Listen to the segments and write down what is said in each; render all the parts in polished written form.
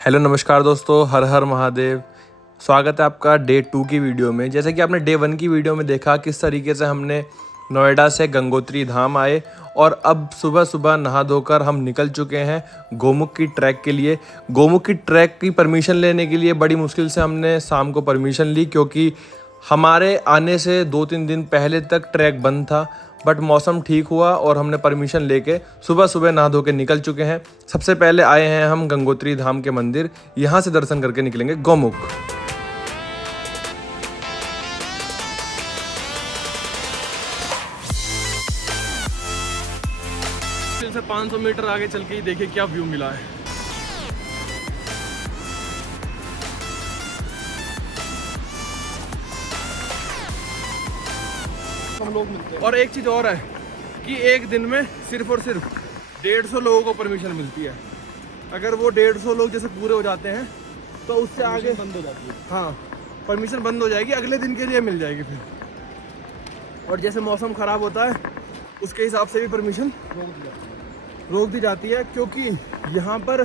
Hello नमस्कार दोस्तों, हर हर महादेव। स्वागत है आपका डे 2 की वीडियो में। जैसे कि आपने डे 1 की वीडियो में देखा किस तरीके से हमने नोएडा से गंगोत्री धाम आए और अब सुबह सुबह नहा धोकर हम निकल चुके हैं गोमुख की ट्रैक के लिए। गोमुख की ट्रैक की परमिशन लेने के लिए बड़ी मुश्किल से हमने शाम को परमिशन ली, क्योंकि हमारे आने से 2-3 दिन पहले तक ट्रैक बंद था। बट मौसम ठीक हुआ और हमने परमिशन लेके सुबह सुबह नहा धो के निकल चुके हैं। सबसे पहले आए हैं हम गंगोत्री धाम के मंदिर, यहाँ से दर्शन करके निकलेंगे गोमुख। से 500 मीटर आगे चल के ही देखिए क्या व्यू मिला है। हम लोग मिलते हैं। और एक चीज़ और है कि एक दिन में सिर्फ और सिर्फ 150 लोगों को परमिशन मिलती है। अगर वो 150 लोग जैसे पूरे हो जाते हैं तो उससे आगे बंद हो जाती है। हाँ, परमिशन बंद हो जाएगी, अगले दिन के लिए मिल जाएगी फिर। और जैसे मौसम ख़राब होता है उसके हिसाब से भी परमिशन रोक दी जाती है, क्योंकि यहाँ पर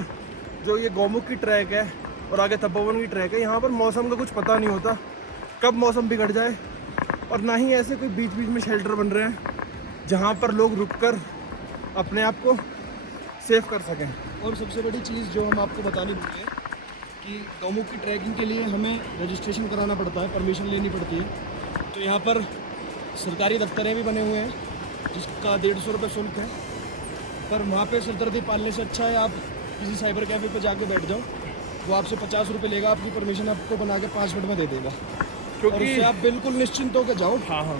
जो ये गोमुख की ट्रैक है और आगे तपोवन की ट्रैक है, यहाँ पर मौसम का कुछ पता नहीं होता कब मौसम बिगड़ जाए। और ना ही ऐसे कोई बीच बीच में शेल्टर बन रहे हैं जहाँ पर लोग रुककर अपने आप को सेफ कर सकें। और सबसे बड़ी चीज़ जो हम आपको बताने भूले कि गोमुख की ट्रैकिंग के लिए हमें रजिस्ट्रेशन कराना पड़ता है, परमिशन लेनी पड़ती है। तो यहाँ पर सरकारी दफ्तरें भी बने हुए हैं जिसका 150 रुपये शुल्क है, पर वहाँ पे सरदर्दी पालने से अच्छा है आप किसी साइबर कैफे पर जाके बैठ जाओ, वो आपसे 50 रुपये लेगा, आपकी परमिशन आपको बना के 5 मिनट में दे देगा, क्योंकि आप बिल्कुल निश्चिंत होकर जाओ। हाँ,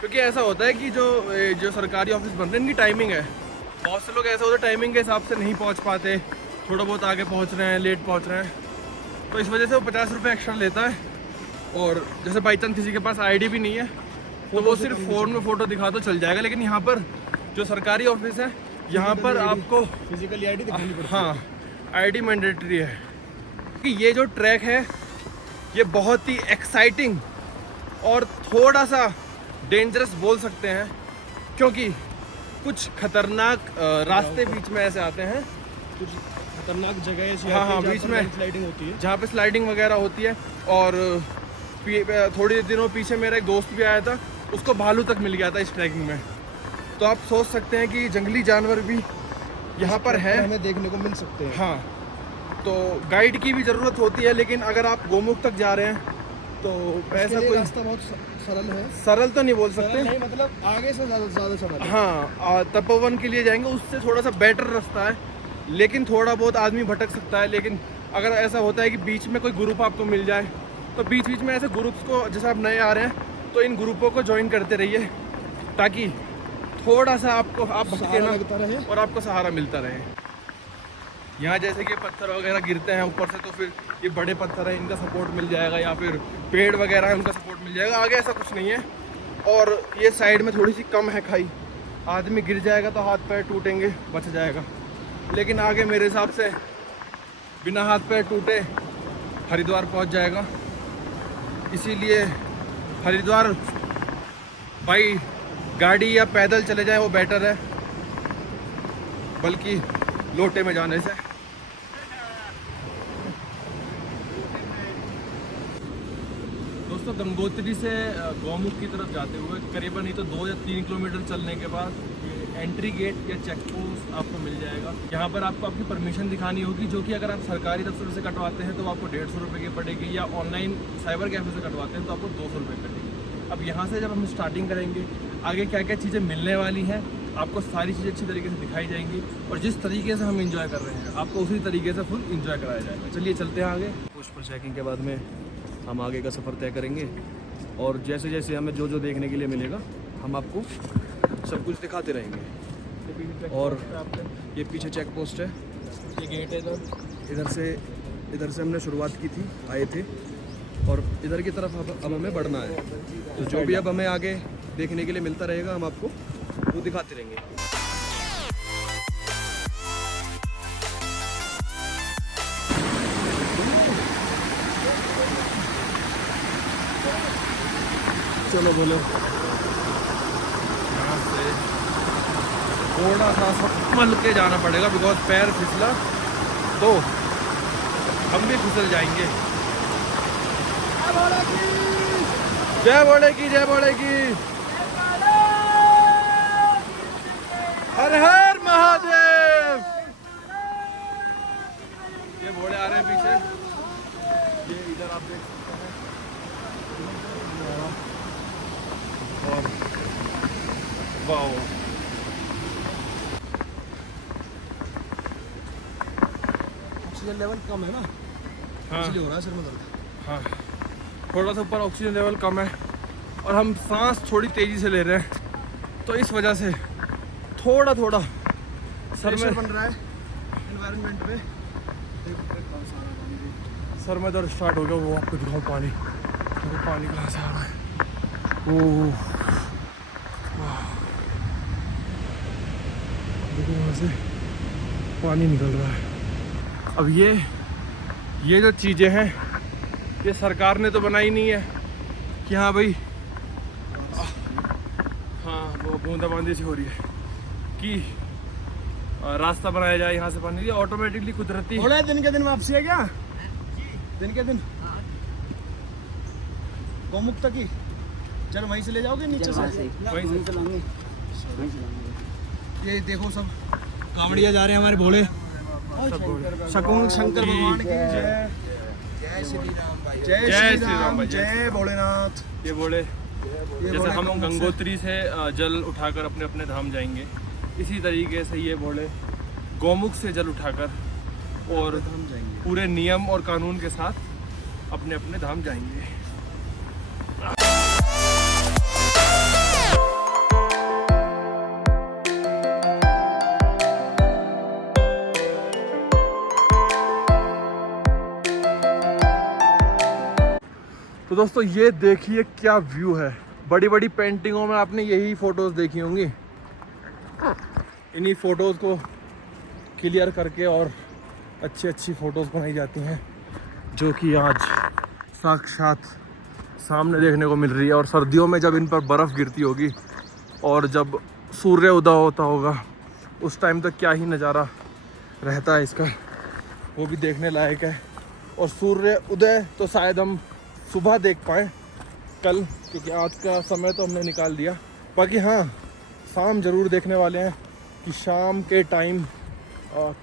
क्योंकि ऐसा होता है कि जो सरकारी ऑफिस बन रहे हैं इनकी टाइमिंग है। बहुत से लोग ऐसा होता है टाइमिंग के हिसाब से नहीं पहुंच पाते, थोड़ा बहुत आगे पहुंच रहे हैं, लेट पहुंच रहे हैं, तो इस वजह से वो 50 रुपये एक्स्ट्रा लेता है। और जैसे बाई चांस किसी के पास आईडी भी नहीं है तो वो सिर्फ फ़ोन में फ़ोटो दिखा तो चल जाएगा। लेकिन यहाँ पर जो सरकारी ऑफिस है यहाँ पर आपको फिजिकली आईडी दिखानी पड़ती है। हाँ, आईडी मैंडेटरी है। कि ये जो ट्रैक है ये बहुत ही एक्साइटिंग और थोड़ा सा डेंजरस बोल सकते हैं, क्योंकि कुछ खतरनाक रास्ते बीच में ऐसे आते हैं, कुछ खतरनाक जगह ऐसी हाँ आती है बीच में स्लाइडिंग होती है, जहाँ पे स्लाइडिंग वगैरह होती है। और थोड़ी दिनों पीछे मेरा एक दोस्त भी आया था, उसको भालू तक मिल गया था इस ट्रैकिंग में। तो आप सोच सकते हैं कि जंगली जानवर भी यहाँ पर है, हमें देखने को मिल सकते हैं। हाँ, तो गाइड की भी ज़रूरत होती है। लेकिन अगर आप गोमुख तक जा रहे हैं तो ऐसा कोई रास्ता बहुत सरल है। सरल तो नहीं बोल सकते, नहीं, मतलब आगे से ज़्यादा सरल है। हाँ, तपोवन के लिए जाएंगे उससे थोड़ा सा बेटर रास्ता है, लेकिन थोड़ा बहुत आदमी भटक सकता है। लेकिन अगर ऐसा होता है कि बीच में कोई ग्रुप आपको मिल जाए तो बीच बीच में ऐसे ग्रुप्स को, जैसे आप नए आ रहे हैं तो इन ग्रुपों को ज्वाइन करते रहिए, ताकि थोड़ा सा आप भटके ना और आपको सहारा मिलता रहे। यहाँ जैसे कि पत्थर वगैरह गिरते हैं ऊपर से, तो फिर ये बड़े पत्थर हैं, इनका सपोर्ट मिल जाएगा, या फिर पेड़ वगैरह है उनका सपोर्ट मिल जाएगा। आगे ऐसा कुछ नहीं है। और ये साइड में थोड़ी सी कम है खाई, आदमी गिर जाएगा तो हाथ पैर टूटेंगे, बच जाएगा। लेकिन आगे मेरे हिसाब से बिना हाथ पैर टूटे हरिद्वार पहुँच जाएगा। इसीलिए हरिद्वार भाई गाड़ी या पैदल चले जाए वो बेटर है, बल्कि लोटे में जाने से। दोस्तों, गंगोत्री से गोमुख की तरफ जाते हुए करीबन नहीं तो 2 या 3 किलोमीटर चलने के बाद ये एंट्री गेट या चेक पोस्ट आपको मिल जाएगा। यहाँ पर आपको आपकी परमिशन दिखानी होगी, जो कि अगर आप सरकारी दफ्तर से कटवाते हैं तो आपको 150 रुपये की पड़ेगी, या ऑनलाइन साइबर कैफे से कटवाते हैं तो आपको 200 रुपये पड़ेगी। अब यहाँ से जब हम स्टार्टिंग करेंगे, आगे क्या क्या चीज़ें मिलने वाली हैं आपको सारी चीज़ें अच्छी तरीके से दिखाई जाएंगी, और जिस तरीके से हम एंजॉय कर रहे हैं आपको उसी तरीके से फुल एंजॉय कराया जाएगा। चलिए चलते हैं आगे। पोस्ट पर चेकिंग के बाद में हम आगे का सफ़र तय करेंगे, और जैसे जैसे हमें जो देखने के लिए मिलेगा हम आपको सब कुछ दिखाते रहेंगे। और ये पीछे चेक पोस्ट है, ये गेट है इधर से हमने शुरुआत की थी, आए थे, और इधर की तरफ अब हमें बढ़ना है। तो जो भी अब हमें आगे देखने के लिए मिलता रहेगा हम आपको वो दिखाते रहेंगे। चलो बोलो। यहाँ से थोड़ा सा संभल के जाना पड़ेगा, बिकॉज पैर फिसला तो हम भी फिसल जाएंगे। जय भोले की, जय भोले की। हर हर महादेव। ये भोले आ रहे हैं पीछे, ये इधर आप देख सकते हैं। और वाओ, ऑक्सीजन लेवल कम है ना, हाँ इसलिए हो रहा है सर में दर्द। हाँ, थोड़ा सा ऊपर ऑक्सीजन लेवल कम है और हम सांस थोड़ी तेज़ी से ले रहे हैं, तो इस वजह से थोड़ा थोड़ा सर में बन रहा है एनवायरनमेंट पे। सर में दर्द स्टार्ट हो गया। वो आपको दिखाऊं पानी, तो पानी कहाँ से आ रहा है। ओह देखो वहाँ से पानी निकल रहा है। अब ये जो चीज़ें हैं ये सरकार ने तो बनाई नहीं है कि हाँ भाई, हाँ वो बूंदाबांदी से हो रही है कि रास्ता बनाया जाए यहाँ से पानी, ये ऑटोमेटिकली कुदरती। थोड़ा दिन के दिन वापसी है क्या? दिन के दिन गौमुख तक ही चल वहीं से ले जाओगे नीचे से? वहीं से ये देखो सब कांवड़िया जा रहे हैं हमारे भोले। शकुन शंकर भगवान की जय। जय श्री राम भाई, जय श्री राम, जय भोलेनाथ। ये बोले जैसे हम गंगोत्री से जल उठाकर अपने अपने धाम जाएंगे, इसी तरीके से ये बोले गौमुख से जल उठाकर और धाम जाएंगे, पूरे नियम और कानून के साथ अपने अपने धाम जाएंगे। तो दोस्तों ये देखिए क्या व्यू है। बड़ी बड़ी पेंटिंगों में आपने यही फोटोज़ देखी होंगी। इन्हीं फ़ोटोज़ को क्लियर करके और अच्छी अच्छी फ़ोटोज़ बनाई जाती हैं, जो कि आज साक्षात सामने देखने को मिल रही है। और सर्दियों में जब इन पर बर्फ़ गिरती होगी और जब सूर्य उदय होता होगा, उस टाइम तक क्या ही नज़ारा रहता है इसका, वो भी देखने लायक है। और सूर्य उदय तो शायद हम सुबह देख पाएँ कल, क्योंकि आज का समय तो हमने निकाल दिया। बाकी हाँ, शाम ज़रूर देखने वाले हैं कि शाम के टाइम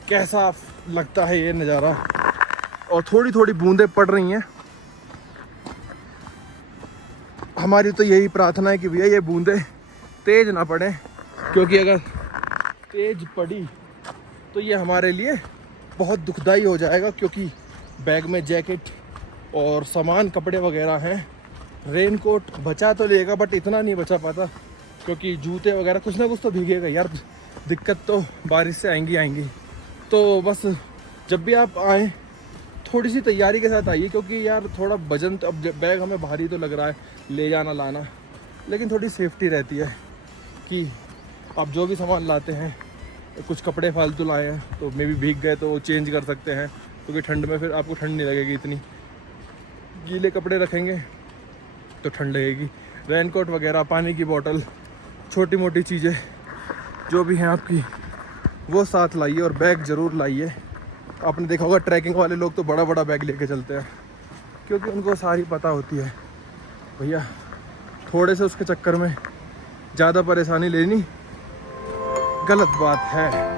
कैसा लगता है ये नज़ारा। और थोड़ी थोड़ी बूंदें पड़ रही हैं। हमारी तो यही प्रार्थना है कि भैया ये बूंदें तेज़ ना पड़ें, क्योंकि अगर तेज़ पड़ी तो ये हमारे लिए बहुत दुखदाई हो जाएगा, क्योंकि बैग में जैकेट और सामान कपड़े वगैरह हैं। रेनकोट बचा तो लेगा बट इतना नहीं बचा पाता, क्योंकि जूते वगैरह कुछ ना कुछ तो भीगेगा यार। दिक्कत तो बारिश से आएंगी। तो बस जब भी आप आएँ थोड़ी सी तैयारी के साथ आइए, क्योंकि यार थोड़ा वजन तो, अब बैग हमें भारी तो लग रहा है ले जाना लाना, लेकिन थोड़ी सेफ्टी रहती है कि आप जो भी सामान लाते हैं, कुछ कपड़े फालतू लाए हैं तो मे भी भीग गए तो वो चेंज कर सकते हैं, क्योंकि ठंड में फिर आपको ठंड नहीं लगेगी इतनी। गीले कपड़े रखेंगे तो ठंड लगेगी। रेनकोट वगैरह, पानी की बोतल, छोटी मोटी चीज़ें जो भी हैं आपकी, वो साथ लाइए। और बैग ज़रूर लाइए। आपने देखा होगा ट्रैकिंग वाले लोग तो बड़ा बड़ा बैग लेके चलते हैं, क्योंकि उनको सारी पता होती है भैया थोड़े से उसके चक्कर में ज़्यादा परेशानी लेनी गलत बात है।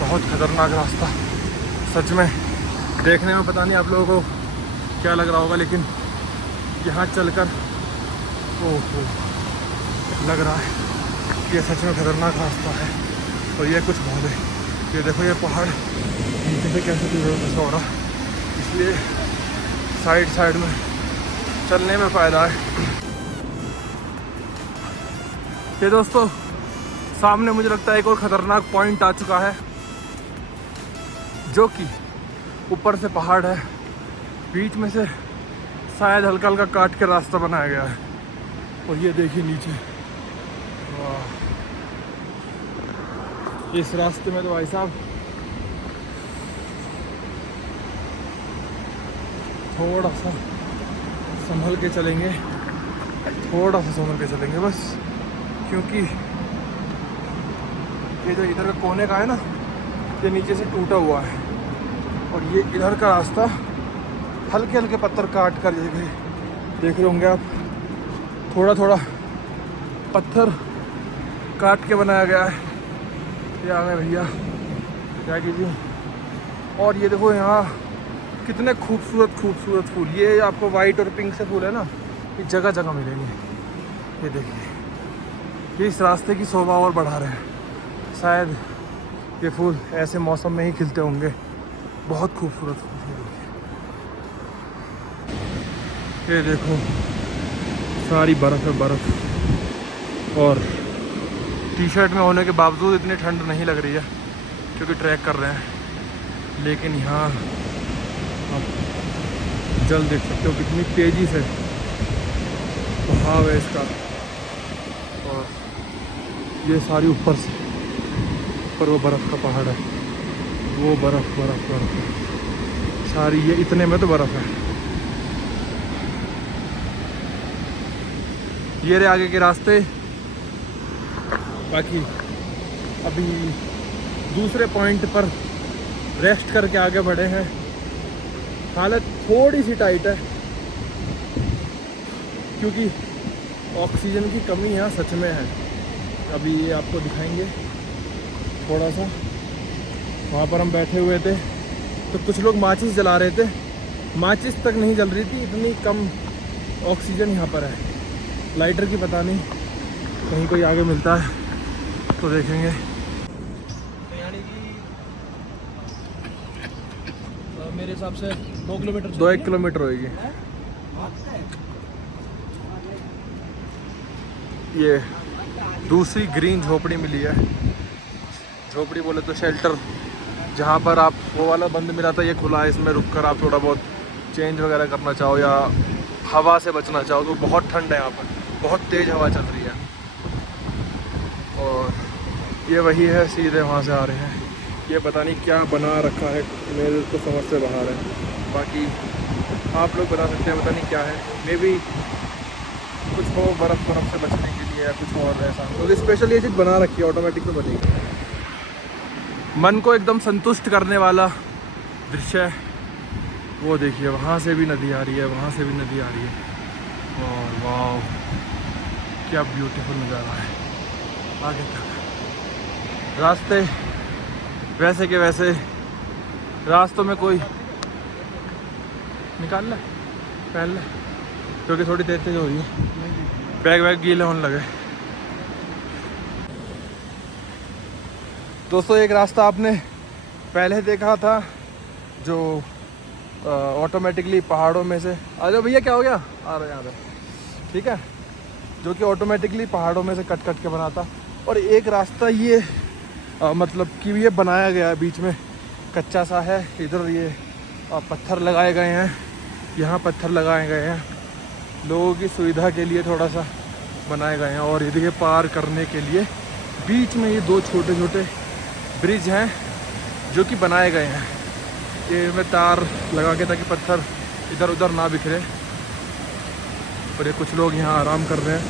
बहुत खतरनाक रास्ता सच में। देखने में पता नहीं आप लोगों को क्या लग रहा होगा, लेकिन यहाँ चलकर ओहो लग रहा है कि ये सच में खतरनाक रास्ता है। और ये कुछ भोले, ये देखो ये पहाड़ नीचे से कैसे हो रहा, इसलिए साइड में चलने में फ़ायदा है। ये दोस्तों सामने मुझे लगता है एक और ख़तरनाक पॉइंट आ चुका है, जो कि ऊपर से पहाड़ है, बीच में से शायद हल्का हल्का काट के रास्ता बनाया गया है। और ये देखिए नीचे, वाह। इस रास्ते में तो भाई साहब थोड़ा सा संभल के चलेंगे, थोड़ा सा संभल के चलेंगे बस, क्योंकि ये जो इधर का कोने का है ना, ये नीचे से टूटा हुआ है, और ये इधर का रास्ता हल्के हल्के पत्थर काट कर देख रहे होंगे आप, थोड़ा थोड़ा पत्थर काट के बनाया गया है। ये आ गए भैया, क्या कीजिए। और ये देखो यहाँ कितने खूबसूरत खूबसूरत फूल, ये आपको वाइट और पिंक से फूल है ना, ये जगह जगह मिलेंगे। ये देखिए, ये इस रास्ते की शोभा और बढ़ा रहे हैं। शायद ये फूल ऐसे मौसम में ही खिलते होंगे, बहुत खूबसूरत फूल। ये देखो सारी बर्फ़ है, बर्फ़। और टी शर्ट में होने के बावजूद इतनी ठंड नहीं लग रही है, क्योंकि ट्रैक कर रहे हैं। लेकिन यहाँ आप जल देख सकते हो कितनी तेज़ी से बहाव है इसका। और ये सारी ऊपर से, ऊपर वो बर्फ़ का पहाड़ है, वो बर्फ़ बर्फ़ बर्फ़ सारी, ये इतने में तो बर्फ़ है। ये रहे आगे के रास्ते। बाकी अभी दूसरे पॉइंट पर रेस्ट करके आगे बढ़े हैं। हालत थोड़ी सी टाइट है, क्योंकि ऑक्सीजन की कमी यहाँ सच में है। अभी ये आपको दिखाएंगे थोड़ा सा। वहाँ पर हम बैठे हुए थे तो कुछ लोग माचिस जला रहे थे, माचिस तक नहीं जल रही थी, इतनी कम ऑक्सीजन यहाँ पर है। लाइटर की पता नहीं, कहीं कोई आगे मिलता है तो देखेंगे। तो यानी कि मेरे हिसाब से 2 किलोमीटर 2-1 किलोमीटर होगी। ये दूसरी ग्रीन झोपड़ी मिली है, झोपड़ी बोले तो शेल्टर, जहाँ पर आप, वो वाला बंद मिला था, ये खुला है। इसमें रुककर आप थोड़ा बहुत चेंज वगैरह करना चाहो या हवा से बचना चाहो तो बहुत ठंड है यहाँ पर, बहुत तेज़ हवा चल रही है। और ये वही है, सीधे वहाँ से आ रहे हैं। ये पता नहीं क्या बना रखा है, मेरे तो समझ से बाहर है। बाकी आप लोग बता सकते हैं, पता नहीं क्या है। मे बी कुछ हो बर्फ़ से बचने के लिए या कुछ और ऐसा, तो स्पेशल ये चीज़ बना रखी है, ऑटोमेटिक तो बनेगी। मन को एकदम संतुष्ट करने वाला दृश्य है। वो देखिए, वहाँ से भी नदी आ रही है, वहाँ से भी नदी आ रही है। और वाह, क्या ब्यूटीफुल नज़ारा है। आगे तक रास्ते वैसे के वैसे, रास्तों में कोई निकाल ले पहन ले, क्योंकि थोड़ी तेज हो रही है, बैग वैग गीले होने लगे। दोस्तों, एक रास्ता आपने पहले देखा था जो ऑटोमेटिकली पहाड़ों में से, आ जाओ भैया, क्या हो गया, आ रहे हैं, ठीक है, जो कि ऑटोमेटिकली पहाड़ों में से कट कट के बनाता। और एक रास्ता ये मतलब कि ये बनाया गया है, बीच में कच्चा सा है। इधर ये पत्थर लगाए गए हैं, यहाँ पत्थर लगाए गए हैं, लोगों की सुविधा के लिए थोड़ा सा बनाए गए हैं। और इधर पार करने के लिए बीच में ये 2 छोटे छोटे ब्रिज हैं जो कि बनाए गए हैं, ये में तार लगा के, ताकि पत्थर इधर उधर ना बिखरे। और ये कुछ लोग यहाँ आराम कर रहे हैं,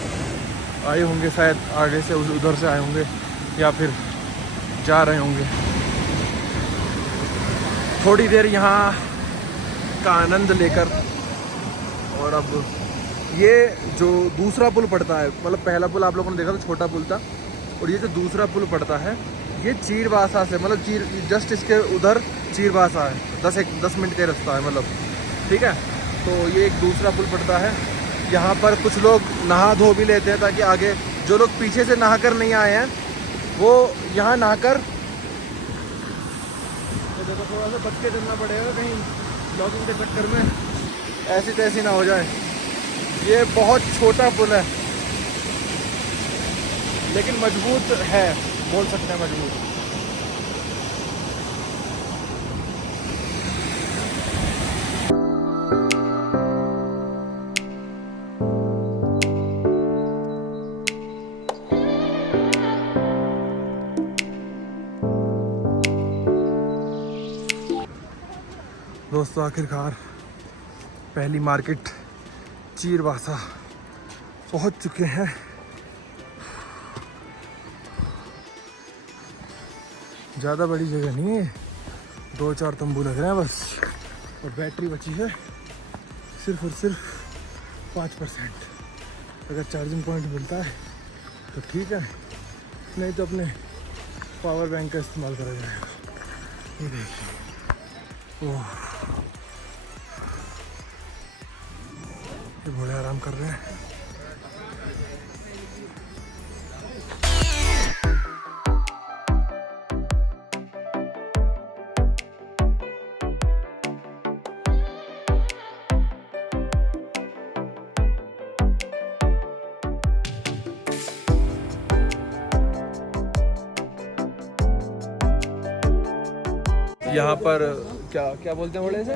आए होंगे शायद आगे से, उधर से आए होंगे या फिर जा रहे होंगे। थोड़ी देर यहाँ का आनंद लेकर, और अब ये जो दूसरा पुल पड़ता है, मतलब पहला पुल आप लोगों ने देखा तो छोटा पुल था, और ये जो दूसरा पुल पड़ता है ये चीरबासा से, मतलब जस्ट इसके उधर चीरबासा है, 10 मिनट का रास्ता है, मतलब, ठीक है। तो ये एक दूसरा पुल पड़ता है। यहाँ पर कुछ लोग नहा धो भी लेते हैं, ताकि आगे जो लोग पीछे से नहा कर नहीं आए हैं वो यहाँ नहाकर, तो देखो थोड़ा सा बच के चलना पड़ेगा, कहीं ब्लॉगिंग के चक्कर में ऐसी तैसी ना हो जाए। ये बहुत छोटा पुल है लेकिन मजबूत है, बोल सकते हैं मजबूत। दोस्तों आखिरकार पहली मार्केट चीरवासा पहुंच चुके हैं। ज़्यादा बड़ी जगह नहीं है, 2-4 तंबू लग रहे हैं बस, और बैटरी बची है सिर्फ और सिर्फ 5%। अगर चार्जिंग पॉइंट मिलता है तो ठीक है, नहीं तो अपने पावर बैंक का इस्तेमाल करा जाएगा। ये देखिए, ओह, ये घोड़े आराम कर रहे हैं। यहाँ पर क्या क्या बोलते हैं बड़े से,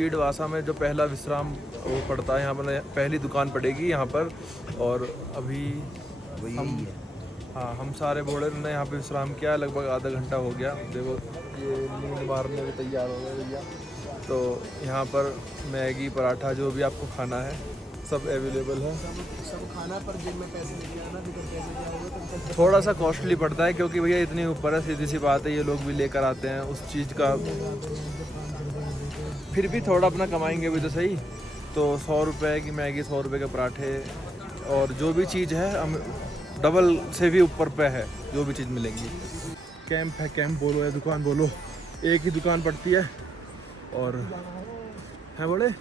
चीड़वासा में जो पहला विश्राम वो पड़ता है, यहाँ पर पहली दुकान पड़ेगी यहाँ पर। और अभी हम सारे बोड़े ने यहाँ पे विश्राम किया, लगभग आधा घंटा हो गया। देखो ये नींद मारने में तैयार हो गए भैया। तो यहाँ पर मैगी पराठा जो भी आपको खाना है सब अवेलेबल है। सब खाना पर जेब में पैसे लेके आना, बिना पैसे जाओगे तो थोड़ा सा कॉस्टली पड़ता है क्योंकि भैया इतनी ऊपर है, सीधी सी बात है, ये लोग भी लेकर आते हैं उस चीज़ का, फिर भी थोड़ा अपना कमाएंगे भी तो सही। तो 100 रुपये की मैगी, 100 रुपये के पराठे, और जो भी चीज़ है हम डबल से भी ऊपर पे है जो भी चीज़ मिलेंगी। कैंप है, कैंप बोलो या दुकान बोलो, एक ही दुकान पड़ती है। और है बोले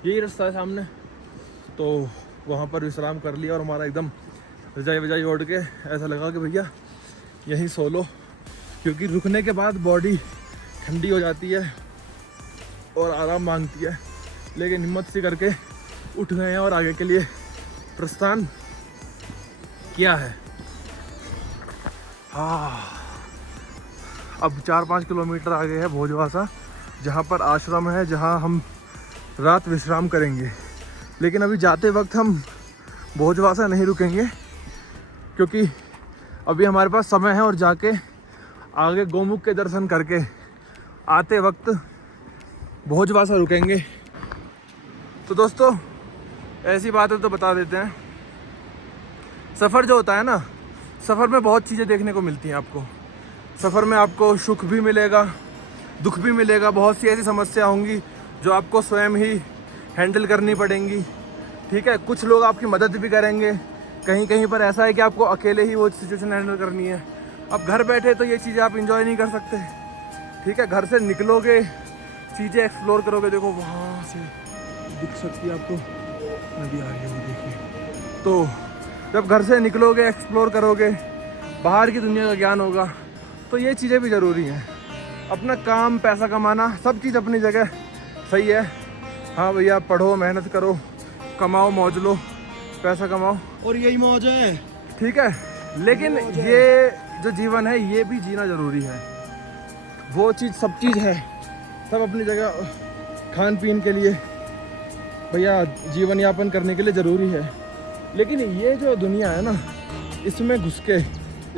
यही रास्ता है सामने, तो वहाँ पर विश्राम कर लिया और हमारा एकदम रजाई वजाई ओढ़ के ऐसा लगा कि भैया यहीं सो लो, क्योंकि रुकने के बाद बॉडी ठंडी हो जाती है और आराम मांगती है। लेकिन हिम्मत सी करके उठ गए हैं और आगे के लिए प्रस्थान किया है। हाँ, अब 4-5 किलोमीटर आगे है भोजवासा, जहाँ पर आश्रम है, जहाँ हम रात विश्राम करेंगे। लेकिन अभी जाते वक्त हम भोजवासा नहीं रुकेंगे, क्योंकि अभी हमारे पास समय है और जाके आगे गौमुख के दर्शन करके आते वक्त भोजवासा रुकेंगे। तो दोस्तों ऐसी बात है तो बता देते हैं, सफ़र जो होता है ना, सफ़र में बहुत चीज़ें देखने को मिलती हैं आपको। सफ़र में आपको सुख भी मिलेगा, दुख भी मिलेगा, बहुत सी ऐसी समस्या होंगी जो आपको स्वयं ही हैंडल करनी पड़ेंगी। ठीक है, कुछ लोग आपकी मदद भी करेंगे, कहीं कहीं पर ऐसा है कि आपको अकेले ही वो सिचुएशन हैंडल करनी है। अब घर बैठे तो ये चीज़ें आप इंजॉय नहीं कर सकते। ठीक है, घर से निकलोगे, चीज़ें एक्सप्लोर करोगे। देखो वहाँ से दिख सकती है आपको नदी आ रही है, वो देखिए। तो जब घर से निकलोगे, एक्सप्लोर करोगे, बाहर की दुनिया का ज्ञान होगा, तो ये चीज़ें भी ज़रूरी हैं। अपना काम, पैसा कमाना, सब चीज़ अपनी जगह सही है। हाँ भैया, पढ़ो, मेहनत करो, कमाओ, मौज लो, पैसा कमाओ, और यही मौज है। ठीक है, लेकिन ये जो जीवन है ये भी जीना ज़रूरी है। वो चीज़, सब चीज़ है, सब अपनी जगह खान पीन के लिए भैया, जीवन यापन करने के लिए ज़रूरी है। लेकिन ये जो दुनिया है ना, इसमें घुस के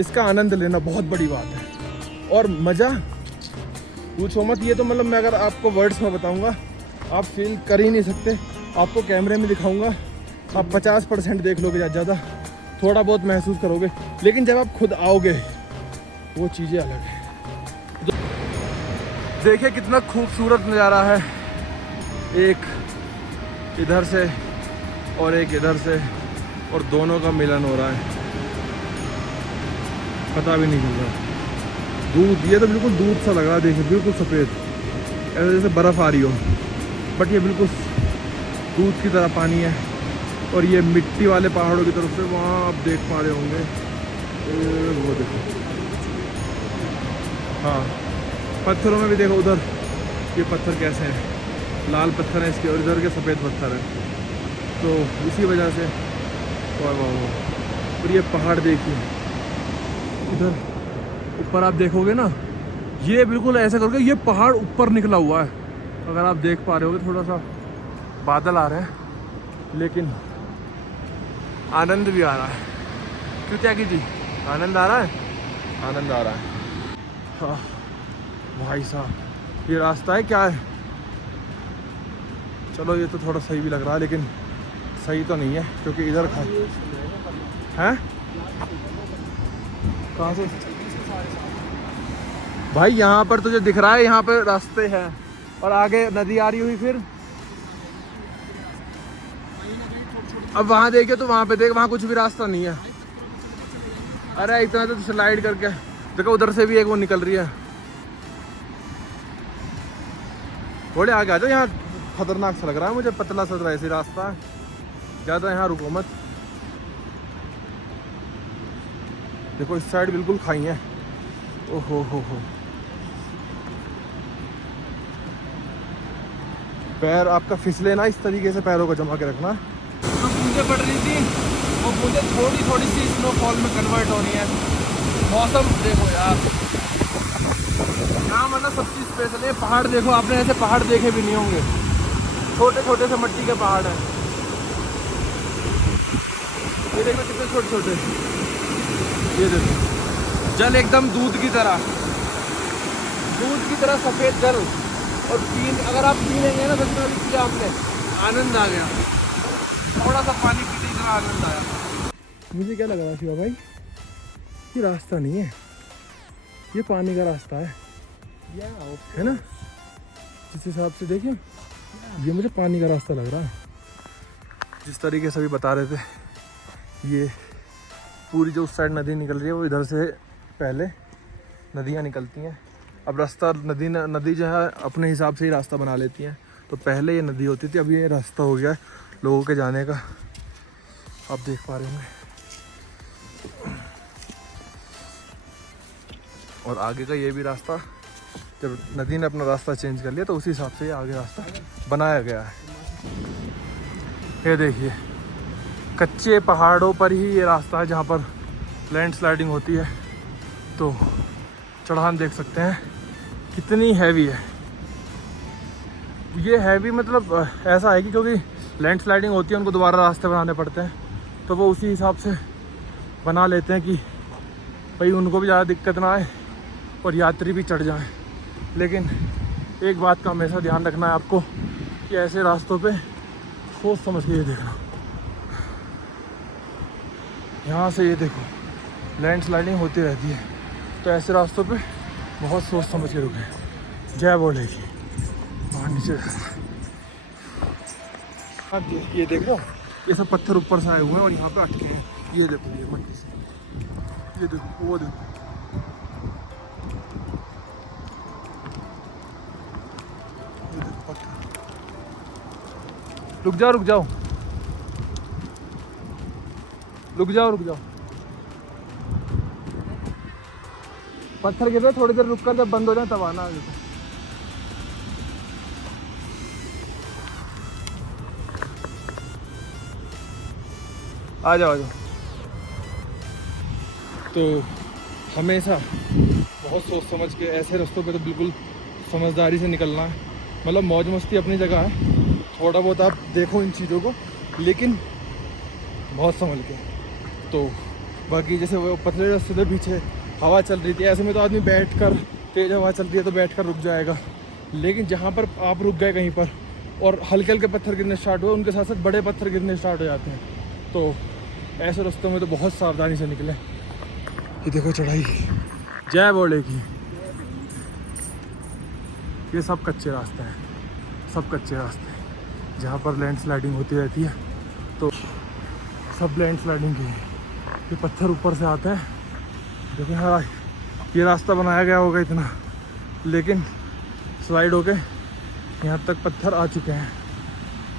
इसका आनंद लेना बहुत बड़ी बात है। और मज़ा पूछो मत, ये तो मतलब मैं अगर आपको वर्ड्स में बताऊंगा आप फील कर ही नहीं सकते। आपको कैमरे में दिखाऊंगा, आप 50% देख लोगे, ज़्यादा थोड़ा बहुत महसूस करोगे, लेकिन जब आप खुद आओगे वो चीज़ें अलग है। देखिए कितना खूबसूरत नज़ारा है, एक इधर से और एक इधर से, और दोनों का मिलन हो रहा है, पता भी नहीं चल रहा। दूध, ये तो बिल्कुल दूध सा लग रहा है, देखिए बिल्कुल सफ़ेद, ऐसे जैसे बर्फ़ आ रही हो, बट ये बिल्कुल दूध की तरह पानी है। और ये मिट्टी वाले पहाड़ों की तरफ से वहाँ आप देख पा रहे होंगे, वो देखो, हाँ पत्थरों में भी देखो, उधर ये पत्थर कैसे हैं, लाल पत्थर हैं इसके, और इधर के सफ़ेद पत्थर हैं। तो इसी वजह से वाह वाह वाह। और ये पहाड़ देखिए, इधर ऊपर आप देखोगे ना, ये बिल्कुल ऐसा करके ये पहाड़ ऊपर निकला हुआ है। अगर आप देख पा रहे होगे, थोड़ा सा बादल आ रहे हैं, लेकिन आनंद भी आ रहा है। क्यों, क्या की जी, आनंद आ रहा है, आनंद आ रहा है। हाँ, भाई साहब ये रास्ता है क्या है? चलो ये तो थोड़ा सही भी लग रहा है, लेकिन सही तो नहीं है क्योंकि इधर हैं कहाँ से भाई? यहाँ पर तुझे दिख रहा है यहाँ पे रास्ते हैं और आगे नदी आ रही हुई, फिर अब वहाँ देखे तो वहाँ पे देख, वहाँ कुछ भी रास्ता नहीं है। अरे इतना तो स्लाइड करके देखो, उधर से भी एक वो निकल रही है। थोड़े आगे आ जाओ, यहाँ खतरनाक सा लग रहा है मुझे, पतला सा ऐसे रास्ता है, ज़्यादा यहाँ रुको मत। देखो इस साइड बिल्कुल खाई है। ओहो हो पैर आपका फिसले ना, इस तरीके से पैरों को जमा के रखना। तो बूंदें पड़ रही थी, वो बूंदें थोड़ी सी स्नोफॉल में कन्वर्ट हो रही है। मौसम देखो यार, यहाँ मतलब सब चीज़ स्पेशल है। पहाड़ देखो, आपने ऐसे पहाड़ देखे भी नहीं होंगे, छोटे छोटे से मिट्टी के पहाड़ हैं। ये देखो कितने छोटे छोटे, ये देखो जल एकदम दूध की तरह सफ़ेद जल। और अगर आप पीनेंगे ना सबसे पहले पिया आपने, आनंद आ गया, थोड़ा सा पानी पीते इतना आनंद आया। मुझे क्या लग रहा है शिवा भाई, ये रास्ता नहीं है, ये पानी का रास्ता है ना? जिस हिसाब से देखें ये मुझे पानी का रास्ता लग रहा है। जिस तरीके से भी बता रहे थे, ये पूरी जो उस साइड नदी निकल रही है वो इधर से पहले नदियाँ निकलती हैं। अब रास्ता नदी जो है अपने हिसाब से ही रास्ता बना लेती हैं। तो पहले ये नदी होती थी, अब ये रास्ता हो गया है लोगों के जाने का। आप देख पा रहे होंगे। और आगे का ये भी रास्ता, जब नदी ने अपना रास्ता चेंज कर लिया तो उसी हिसाब से ये आगे रास्ता बनाया गया है। ये देखिए कच्चे पहाड़ों पर ही ये रास्ता है जहाँ पर लैंडस्लाइडिंग होती है। तो चढ़ान देख सकते हैं कितनी हैवी है। ये हैवी मतलब ऐसा है कि क्योंकि लैंडस्लाइडिंग होती है उनको दोबारा रास्ते बनाने पड़ते हैं, तो वो उसी हिसाब से बना लेते हैं कि भाई उनको भी ज़्यादा दिक्कत ना आए और यात्री भी चढ़ जाएं। लेकिन एक बात का हमेशा ध्यान रखना है आपको कि ऐसे रास्तों पे सोच समझ के ये देखना। यहाँ से ये देखो लैंडस्लाइडिंग होती रहती है, तो ऐसे रास्तों पे बहुत सोच समझ के रुके। जय बोलेगी वहाँ नीचे। ये देखो ये सब पत्थर ऊपर से आए हुए हैं और यहाँ पे अटके हैं। ये देखो ये मट्टी से, ये देखो वो देखो, ये देखो पत्थर। रुक जाओ रुक जाओ रुक जाओ रुक जाओ, पत्थर गिर रहे, थोड़ी देर रुक कर जब बंद हो जाए तब आना आगे। आ जाओ आ जाओ। तो हमेशा बहुत सोच समझ के ऐसे रास्तों पे तो बिल्कुल समझदारी से निकलना है। मतलब मौज मस्ती अपनी जगह है, थोड़ा बहुत आप देखो इन चीज़ों को, लेकिन बहुत समझ के। तो बाकी जैसे वो पतले रास्ते थे, पीछे हवा चल रही थी, ऐसे में तो आदमी बैठ कर, तेज़ हवा चल रही है तो बैठ कर रुक जाएगा। लेकिन जहाँ पर आप रुक गए कहीं पर और हल्के हल्के पत्थर गिरने स्टार्ट हुए, उनके साथ साथ बड़े पत्थर गिरने स्टार्ट हो जाते हैं। तो ऐसे रास्तों में तो बहुत सावधानी से निकलें। ये देखो चढ़ाई, जय बोलेगी। ये सब कच्चे रास्ते हैं, सब कच्चे रास्ते हैं जहाँ पर लैंडस्लाइडिंग होती रहती है। तो सब लैंडस्लाइडिंग की ये पत्थर ऊपर से आता है। देखो हाँ, ये रास्ता बनाया गया होगा इतना, लेकिन स्लाइड होके यहाँ तक पत्थर आ चुके हैं।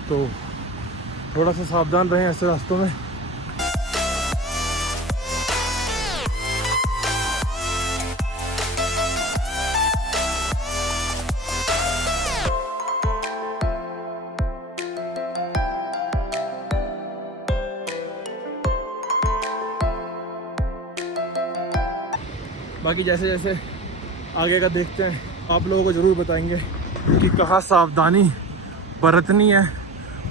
तो थोड़ा सा सावधान रहें ऐसे रास्तों में। बाकी जैसे जैसे आगे का देखते हैं आप लोगों को ज़रूर बताएंगे कि कहाँ सावधानी बरतनी है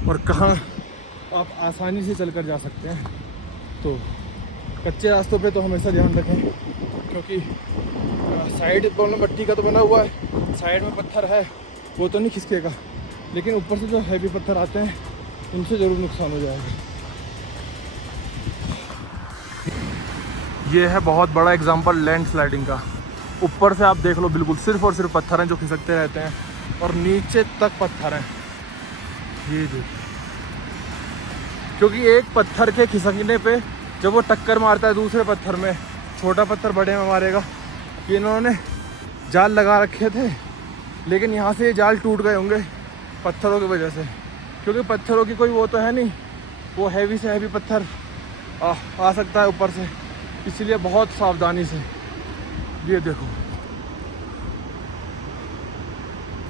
और कहाँ आप आसानी से चलकर जा सकते हैं। तो कच्चे रास्तों पे तो हमेशा ध्यान रखें, क्योंकि साइड बोलना मट्टी का तो बना हुआ है, साइड में पत्थर है वो तो नहीं खिसकेगा, लेकिन ऊपर से जो हैवी पत्थर आते हैं उनसे ज़रूर नुकसान हो जाएगा। ये है बहुत बड़ा एग्जांपल लैंड स्लाइडिंग का। ऊपर से आप देख लो, बिल्कुल सिर्फ और सिर्फ पत्थर हैं जो खिसकते रहते हैं, और नीचे तक पत्थर हैं। ये देखिए, क्योंकि एक पत्थर के खिसकने पे जब वो टक्कर मारता है दूसरे पत्थर में, छोटा पत्थर बड़े में मारेगा। ये इन्होंने जाल लगा रखे थे, लेकिन यहाँ से ये जाल टूट गए होंगे पत्थरों की वजह से, क्योंकि पत्थरों की कोई वो तो है नहीं, वो हैवी से हैवी पत्थर आ सकता है ऊपर से, इसलिए बहुत सावधानी से। ये देखो,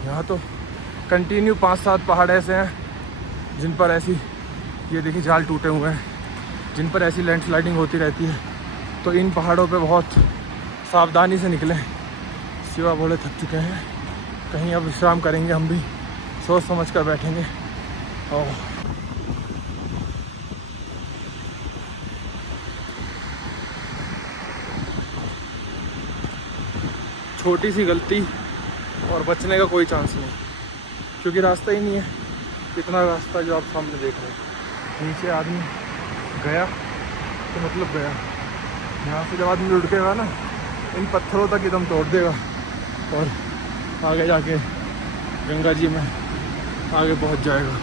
यहाँ तो कंटिन्यू 5-7 पहाड़ ऐसे हैं जिन पर ऐसी, ये देखिए जाल टूटे हुए हैं, जिन पर ऐसी लैंडस्लाइडिंग होती रहती है। तो इन पहाड़ों पे बहुत सावधानी से निकलें। शिवा भोले थक चुके हैं, कहीं अब विश्राम करेंगे, हम भी सोच समझ कर बैठेंगे। और छोटी सी गलती और बचने का कोई चांस नहीं, क्योंकि रास्ता ही नहीं है इतना रास्ता जो आप सामने देख रहे हैं। नीचे आदमी गया तो मतलब गया, यहाँ से जब आदमी लुढ़केगा ना, इन पत्थरों तक एकदम तोड़ देगा और आगे जाके गंगा जी में आगे पहुँच जाएगा।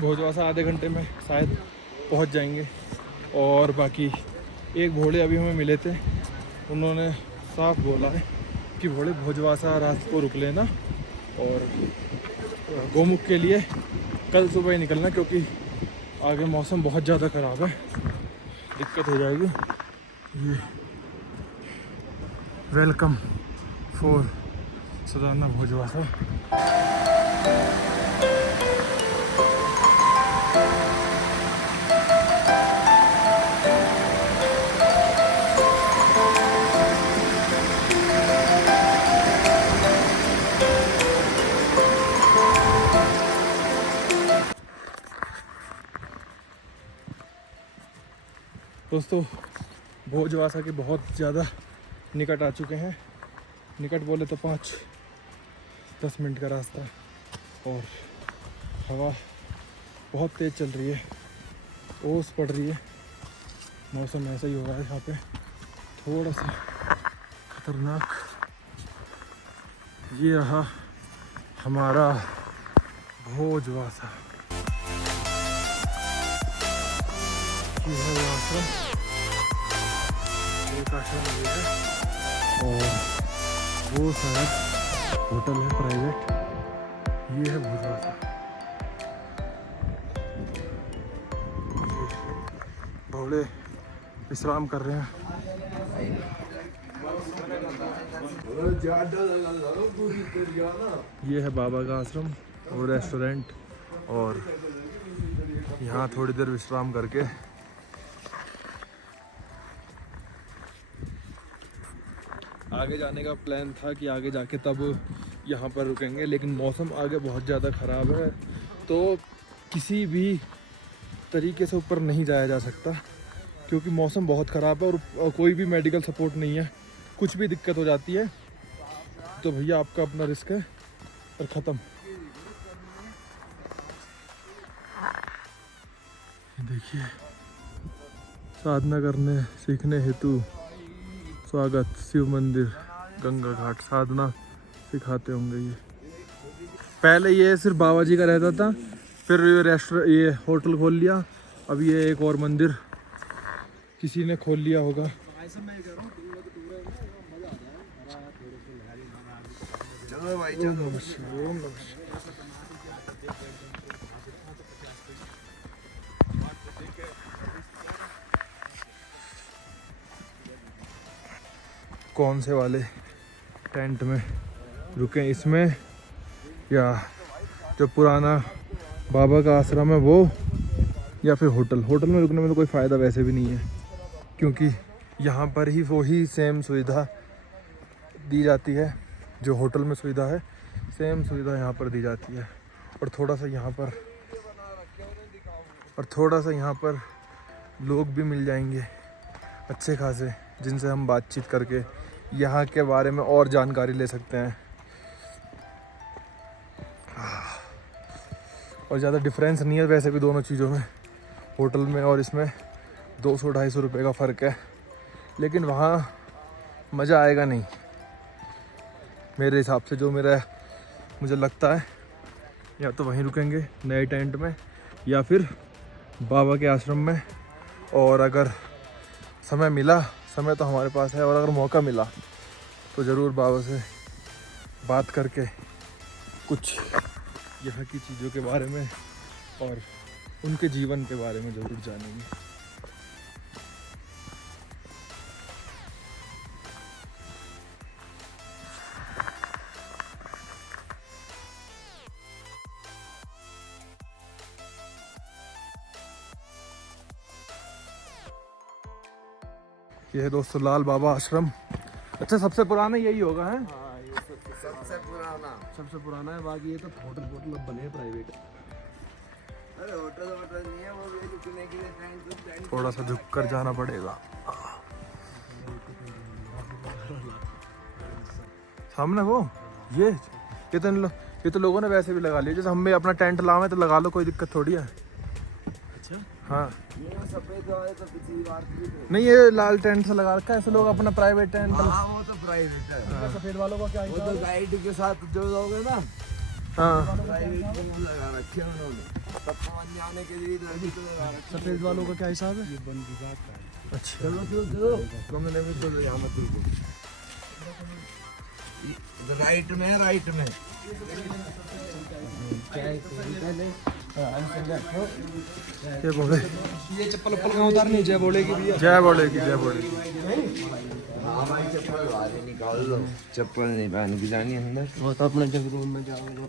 भोजवासा आधे घंटे में शायद पहुंच जाएंगे। और बाकी एक भोले अभी हमें मिले थे, उन्होंने साफ बोला है कि भोले भोजवासा रात को रुक लेना और गोमुख के लिए कल सुबह ही निकलना, क्योंकि आगे मौसम बहुत ज़्यादा ख़राब है, दिक्कत हो जाएगी। ये वेलकम फॉर सदाना भोजवासा। दोस्तों, भोजवासा के बहुत ज़्यादा निकट आ चुके हैं। निकट बोले तो 5-10 मिनट का रास्ता, और हवा बहुत तेज़ चल रही है, ओस पड़ रही है, मौसम ऐसा ही हो रहा है यहाँ पे, थोड़ा सा खतरनाक। ये रहा हमारा भोजवासा। ये है वो आश्रम, एक आश्रम ये है, और वो शायद होटल है प्राइवेट। ये है भोजवासा। भोले विश्राम कर रहे हैं। ये है बाबा का आश्रम और रेस्टोरेंट, और यहाँ थोड़ी देर विश्राम करके आगे जाने का प्लान था कि आगे जाके तब यहाँ पर रुकेंगे, लेकिन मौसम आगे बहुत ज़्यादा ख़राब है, तो किसी भी तरीके से ऊपर नहीं जाया जा सकता, क्योंकि मौसम बहुत ख़राब है और कोई भी मेडिकल सपोर्ट नहीं है। कुछ भी दिक्कत हो जाती है तो भैया आपका अपना रिस्क है और ख़त्म। देखिए, साधना करने सीखने हेतु स्वागत, शिव मंदिर, गंगा घाट, साधना सिखाते होंगे। ये पहले ये सिर्फ बाबा जी का रहता था, फिर ये होटल खोल लिया, अब ये एक और मंदिर किसी ने खोल लिया होगा। चलो भाई चलो। कौन से वाले टेंट में रुकें, इसमें या जो पुराना बाबा का आश्रम है वो, या फिर होटल में रुकने में तो कोई फ़ायदा वैसे भी नहीं है, क्योंकि यहाँ पर ही वही सेम सुविधा दी जाती है जो होटल में सुविधा है, सेम सुविधा यहाँ पर दी जाती है। और थोड़ा सा यहाँ पर लोग भी मिल जाएंगे अच्छे खासे, जिनसे हम बातचीत करके यहाँ के बारे में और जानकारी ले सकते हैं। और ज़्यादा डिफरेंस नहीं है वैसे भी दोनों चीज़ों में, होटल में और इसमें 200-250 रुपये का फ़र्क है, लेकिन वहाँ मज़ा आएगा नहीं मेरे हिसाब से। जो मुझे लगता है या तो वहीं रुकेंगे नए टेंट में या फिर बाबा के आश्रम में, और अगर समय तो हमारे पास है, और अगर मौका मिला तो ज़रूर बाबा से बात करके कुछ यहाँ की चीज़ों के बारे में और उनके जीवन के बारे में ज़रूर जानेंगे। ये है दोस्तों लाल बाबा आश्रम। अच्छा, सबसे पुराना यही होगा है? हाँ, ये सबसे पुराना है। बाकी ये तो होटल अब बने हैं प्राइवेट। अरे होटल नहीं है, वो भी रुकने के लिए थोड़ा सा झुक कर जाना पड़ेगा। सामने वो ये तो लोगों ने वैसे भी लगा लिया, जैसे हम भी अपना टेंट लावे तो लगा लो, कोई दिक्कत थोड़ी है। अच्छा, हाँ ये सफेद वाले तो पिछली बार की थे। नहीं, ये लाल टेंट से लगा रखा है ऐसे लोग अपना प्राइवेट टेंट। हाँ, वो तो प्राइवेट है। सफेद वालों का क्या वो तो गाइड के साथ जो लोगे ना, हाँ प्राइवेट लगा रखे हैं उन्होंने, सबको जाने के लिए लड़की तो लगा रखे। सफेद वालों का क्या हिसाब है? अच्छा, चलो कमरे में चलो, यहाँ मत रुको। राइट में है, राइट में। ये बोले ये चप्पल कहाँ उतारनी? जय बोलेगी भैया। जय बोलेगी, जय बोलेगी। हाँ भाई, चप्पल बाहर निकाल लो, चप्पल नहीं पहन के जानी अंदर। वो तो अपने जग रूम में जाओगे।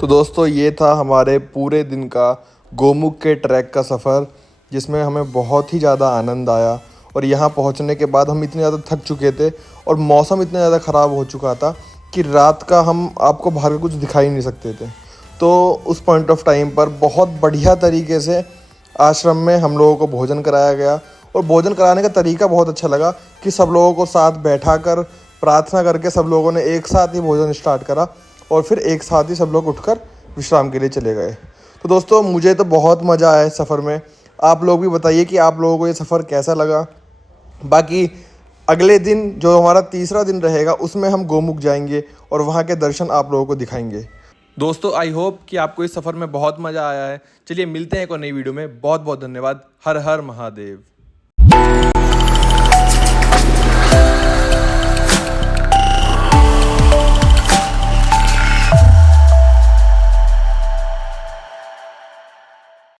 तो दोस्तों, ये था हमारे पूरे दिन का गोमुख के ट्रैक का सफ़र, जिसमें हमें बहुत ही ज़्यादा आनंद आया। और यहाँ पहुँचने के बाद हम इतने ज़्यादा थक चुके थे और मौसम इतना ज़्यादा ख़राब हो चुका था कि रात का हम आपको बाहर का कुछ दिखाई नहीं सकते थे। तो उस पॉइंट ऑफ टाइम पर बहुत बढ़िया तरीके से आश्रम में हम लोगों को भोजन कराया गया, और भोजन कराने का तरीका बहुत अच्छा लगा कि सब लोगों को साथ बैठा कर प्रार्थना करके सब लोगों ने एक साथ ही भोजन स्टार्ट करा, और फिर एक साथ ही सब लोग उठकर विश्राम के लिए चले गए। तो दोस्तों, मुझे तो बहुत मज़ा आया इस सफ़र में। आप लोग भी बताइए कि आप लोगों को ये सफ़र कैसा लगा। बाकी अगले दिन जो हमारा तीसरा दिन रहेगा, उसमें हम गोमुख जाएंगे और वहाँ के दर्शन आप लोगों को दिखाएंगे। दोस्तों, आई होप कि आपको इस सफ़र में बहुत मज़ा आया है। चलिए मिलते हैं एक और नई वीडियो में। बहुत बहुत धन्यवाद। हर हर महादेव।